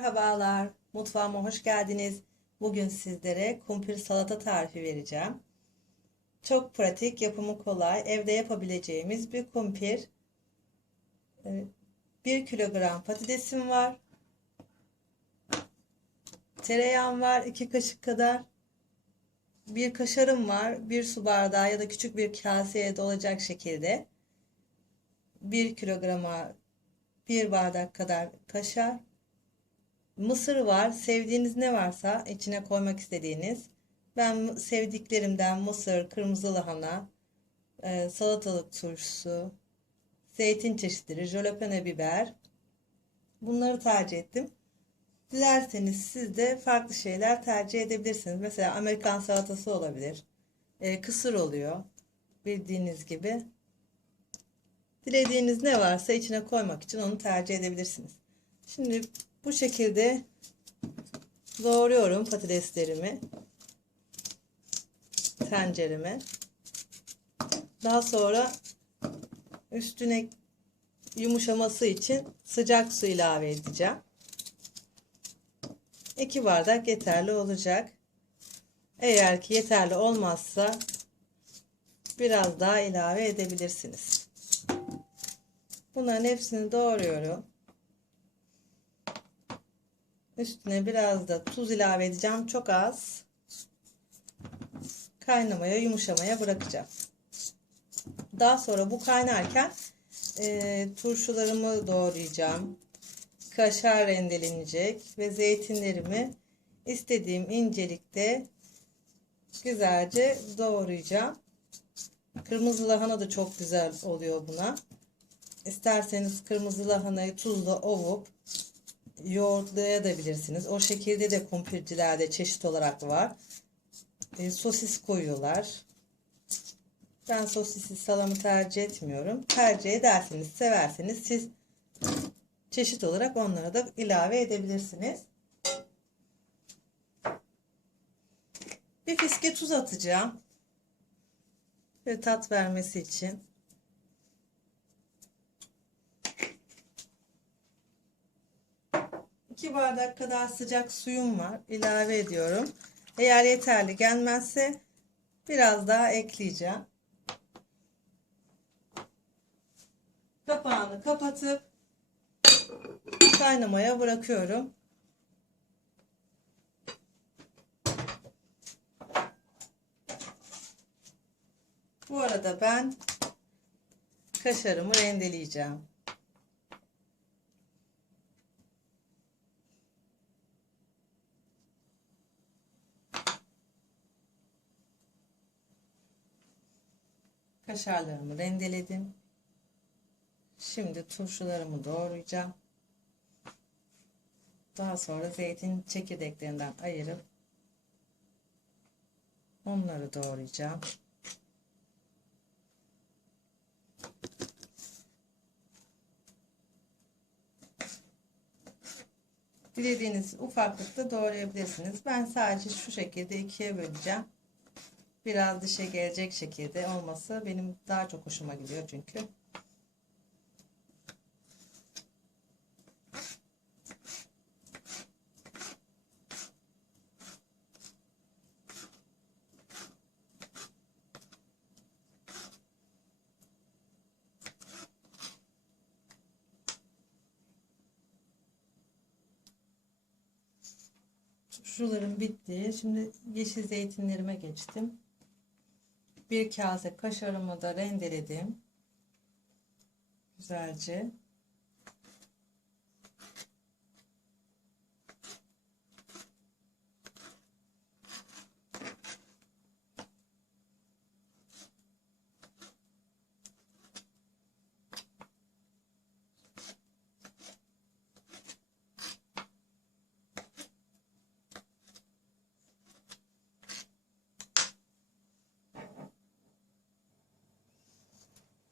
Merhabalar, mutfağıma hoş geldiniz. Bugün sizlere kumpir salata tarifi vereceğim. Çok pratik, yapımı kolay, evde yapabileceğimiz bir kumpir. 1 kilogram patatesim var. Tereyağım var 2 kaşık kadar. Bir kaşarım var. 1 su bardağı ya da küçük bir kaseye dolacak şekilde. 1 kilograma 1 bardak kadar kaşar. Mısır var. Sevdiğiniz ne varsa içine koymak istediğiniz. Ben sevdiklerimden mısır, kırmızı lahana, e, salatalık turşusu, zeytin çeşitleri, jalapeno biber. Bunları tercih ettim. Dilerseniz siz de farklı şeyler tercih edebilirsiniz. Mesela Amerikan salatası olabilir. E, kısır oluyor. Bildiğiniz gibi. Dilediğiniz ne varsa içine koymak için onu tercih edebilirsiniz. Şimdi bu şekilde doğruyorum patateslerimi tencereme. Daha sonra üstüne yumuşaması için sıcak su ilave edeceğim. 2 bardak yeterli olacak. Eğer ki yeterli olmazsa biraz daha ilave edebilirsiniz. Bunların hepsini doğruyorum. Üstüne biraz da tuz ilave edeceğim. Çok az. Kaynamaya, yumuşamaya bırakacağım. Daha sonra bu kaynarken e, turşularımı doğrayacağım. Kaşar rendelenecek ve zeytinlerimi istediğim incelikte güzelce doğrayacağım. Kırmızı lahana da çok güzel oluyor buna. İsterseniz kırmızı lahanayı tuzla ovup yoğurtlayabilirsiniz. O şekilde de kumpircilerde çeşit olarak var. E, sosis koyuyorlar. Ben sosisi salamı tercih etmiyorum. Tercih ederseniz, severseniz siz çeşit olarak onlara da ilave edebilirsiniz. Bir fiske tuz atacağım. Ve tat vermesi için. 2 bardak kadar sıcak suyum var. İlave ediyorum. Eğer yeterli gelmezse biraz daha ekleyeceğim. Kapağını kapatıp kaynamaya bırakıyorum. Bu arada ben kaşarımı rendeleyeceğim. Kaşarlarımı rendeledim. Şimdi turşularımı doğrayacağım. Daha sonra zeytin çekirdeklerinden ayırıp onları doğrayacağım. Dilediğiniz ufaklıkta doğrayabilirsiniz. Ben sadece şu şekilde ikiye böleceğim biraz dışa gelecek şekilde olması benim daha çok hoşuma gidiyor çünkü. Şuralarım bitti. Şimdi yeşil zeytinlerime geçtim. Bir kase kaşarımı da rendeledim. Güzelce.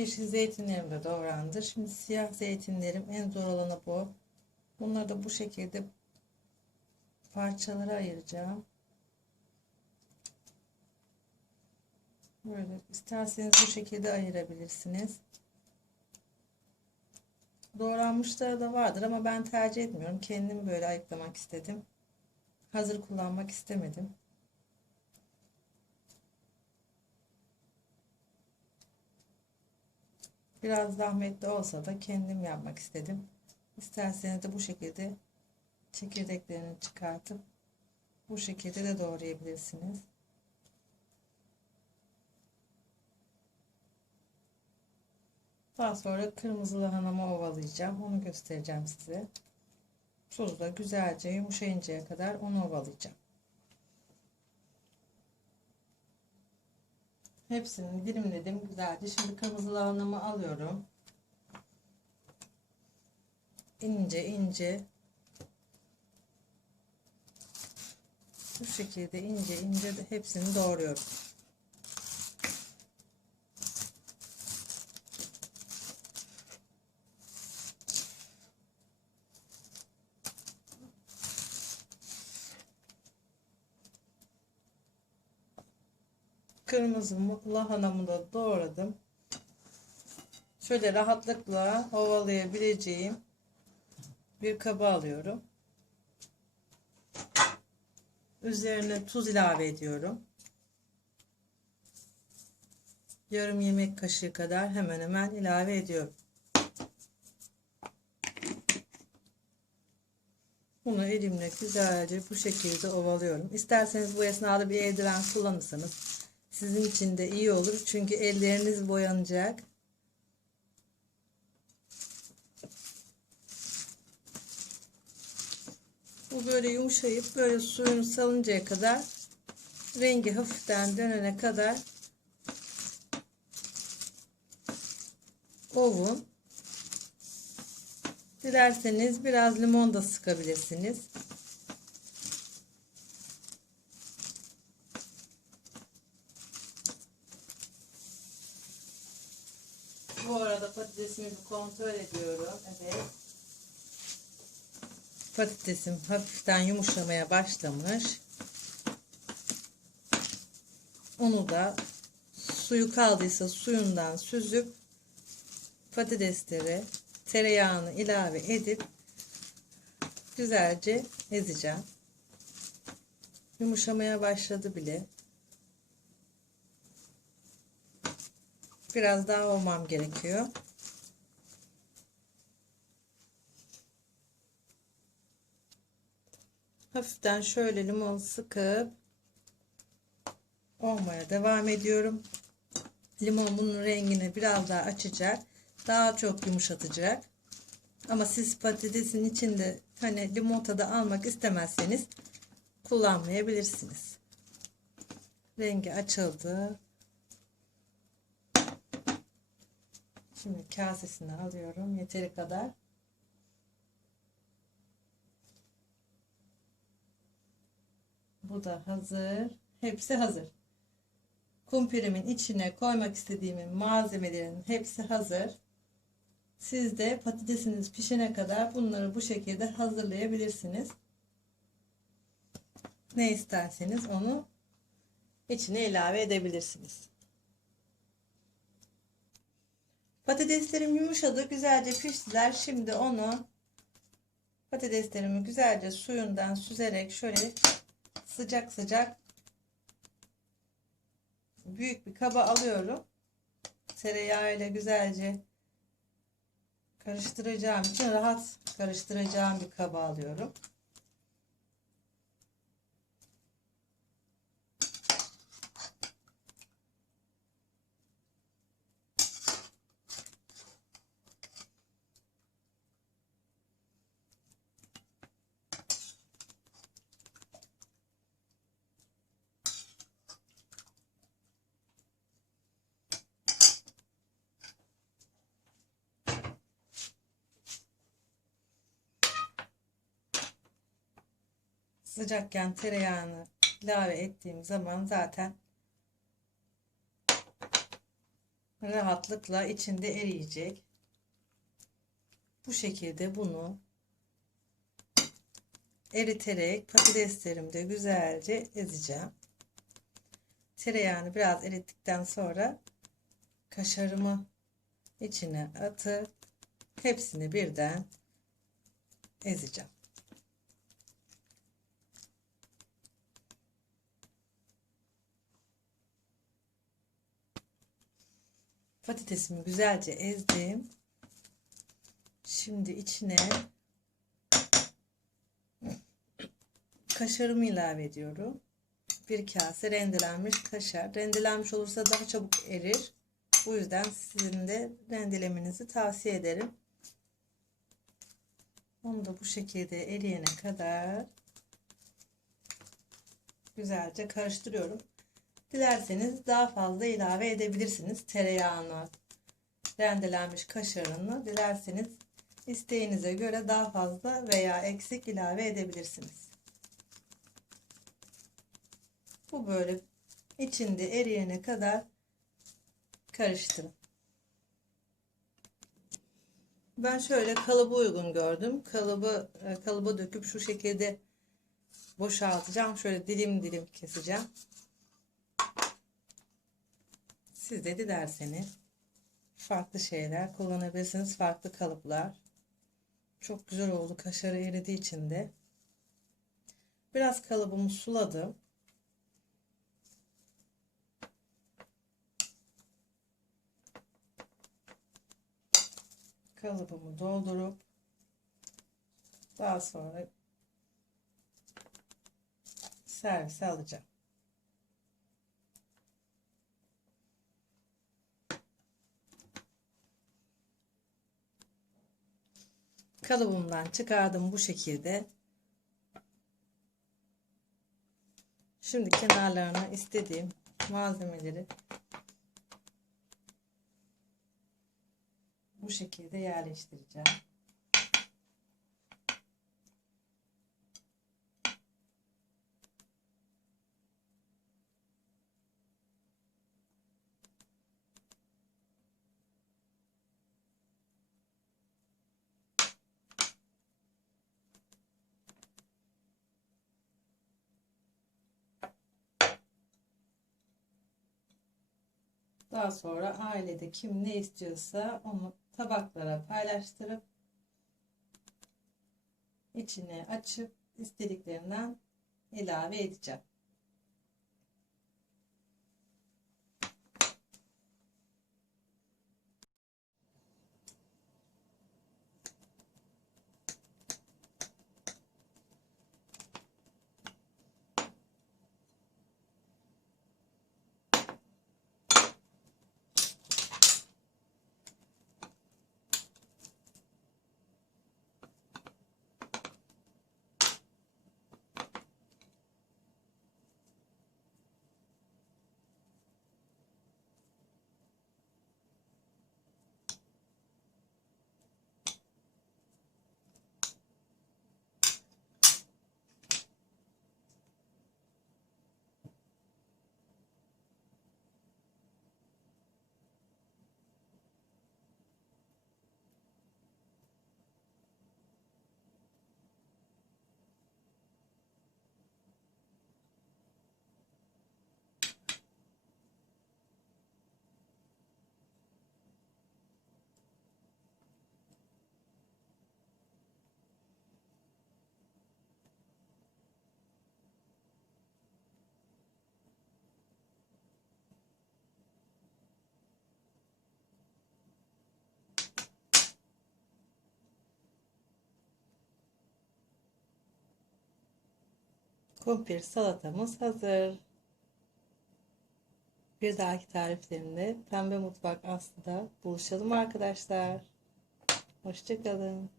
Yeşil zeytinlerim de doğrandı. Şimdi siyah zeytinlerim en zor olanı bu. Bunları da bu şekilde parçalara ayıracağım. Böyle isterseniz bu şekilde ayırabilirsiniz. Doğranmışları da vardır ama ben tercih etmiyorum. Kendim böyle ayıklamak istedim. Hazır kullanmak istemedim. Biraz zahmetli olsa da kendim yapmak istedim. İsterseniz de bu şekilde çekirdeklerini çıkartıp bu şekilde de doğrayabilirsiniz. Daha sonra kırmızı lahanamı ovalayacağım. Onu göstereceğim size. Tuzla güzelce yumuşayıncaya kadar onu ovalayacağım. Hepsini dilimledim güzelce. Şimdi kırmızı lahanamı alıyorum. İnce ince bu şekilde ince ince de hepsini doğruyorum. Kırmızı lahanamı da doğradım. Şöyle rahatlıkla ovalayabileceğim bir kaba alıyorum. Üzerine tuz ilave ediyorum. Yarım yemek kaşığı kadar hemen hemen ilave ediyorum. Bunu elimle güzelce bu şekilde ovalıyorum. İsterseniz bu esnada bir eldiven kullanırsanız sizin için de iyi olur. Çünkü elleriniz boyanacak. Bu böyle yumuşayıp böyle suyunu salıncaya kadar rengi hafiften dönene kadar ovun. Dilerseniz biraz limon da sıkabilirsiniz. Bu arada patatesimi bir kontrol ediyorum. Evet. Patatesim hafiften yumuşamaya başlamış. Onu da suyu kaldıysa suyundan süzüp patatesleri tereyağını ilave edip güzelce ezeceğim. Yumuşamaya başladı bile. Biraz daha olmam gerekiyor. Hafiften şöyle limon sıkıp olmaya devam ediyorum. Limon bunun rengini biraz daha açacak. Daha çok yumuşatacak. Ama siz patatesin içinde hani limon tadı almak istemezseniz kullanmayabilirsiniz. Rengi açıldı. Şimdi kasesine alıyorum yeteri kadar. Bu da hazır. Hepsi hazır. Kumpirimin içine koymak istediğim malzemelerin hepsi hazır. Siz de patatesiniz pişene kadar bunları bu şekilde hazırlayabilirsiniz. Ne isterseniz onu içine ilave edebilirsiniz. Patateslerim yumuşadı. Güzelce piştiler. Şimdi onu patateslerimi güzelce suyundan süzerek şöyle sıcak sıcak büyük bir kaba alıyorum. Tereyağı ile güzelce karıştıracağım için rahat karıştıracağım bir kaba alıyorum. Sıcakken tereyağını ilave ettiğim zaman zaten rahatlıkla içinde eriyecek. Bu şekilde bunu eriterek patateslerimde güzelce ezeceğim. Tereyağını biraz erittikten sonra kaşarımı içine atıp hepsini birden ezeceğim. Patatesimi güzelce ezdim. Şimdi içine kaşarımı ilave ediyorum. Bir kase rendelenmiş kaşar. Rendelenmiş olursa daha çabuk erir. Bu yüzden sizin de rendelemenizi tavsiye ederim. Onu da bu şekilde eriyene kadar güzelce karıştırıyorum. Dilerseniz daha fazla ilave edebilirsiniz. Tereyağını, rendelenmiş kaşarını dilerseniz isteğinize göre daha fazla veya eksik ilave edebilirsiniz. Bu böyle içinde eriyene kadar karıştırın. Ben şöyle kalıbı uygun gördüm. Kalıbı e, kalıba döküp şu şekilde boşaltacağım. Şöyle dilim dilim keseceğim. Siz de dilerseniz farklı şeyler kullanabilirsiniz. Farklı kalıplar. Çok güzel oldu. Kaşarı eridiği için de. Biraz kalıbımı suladım. Kalıbımı doldurup daha sonra servise alacağım. Kalıbımdan çıkardım bu şekilde. Şimdi kenarlarına istediğim malzemeleri bu şekilde yerleştireceğim. Daha sonra ailede kim ne istiyorsa onu tabaklara paylaştırıp içine açıp istediklerinden ilave edeceğim. Kumpir salatamız hazır. Bir dahaki tariflerimde Pembe Mutfak Aslı'da buluşalım arkadaşlar. Hoşçakalın.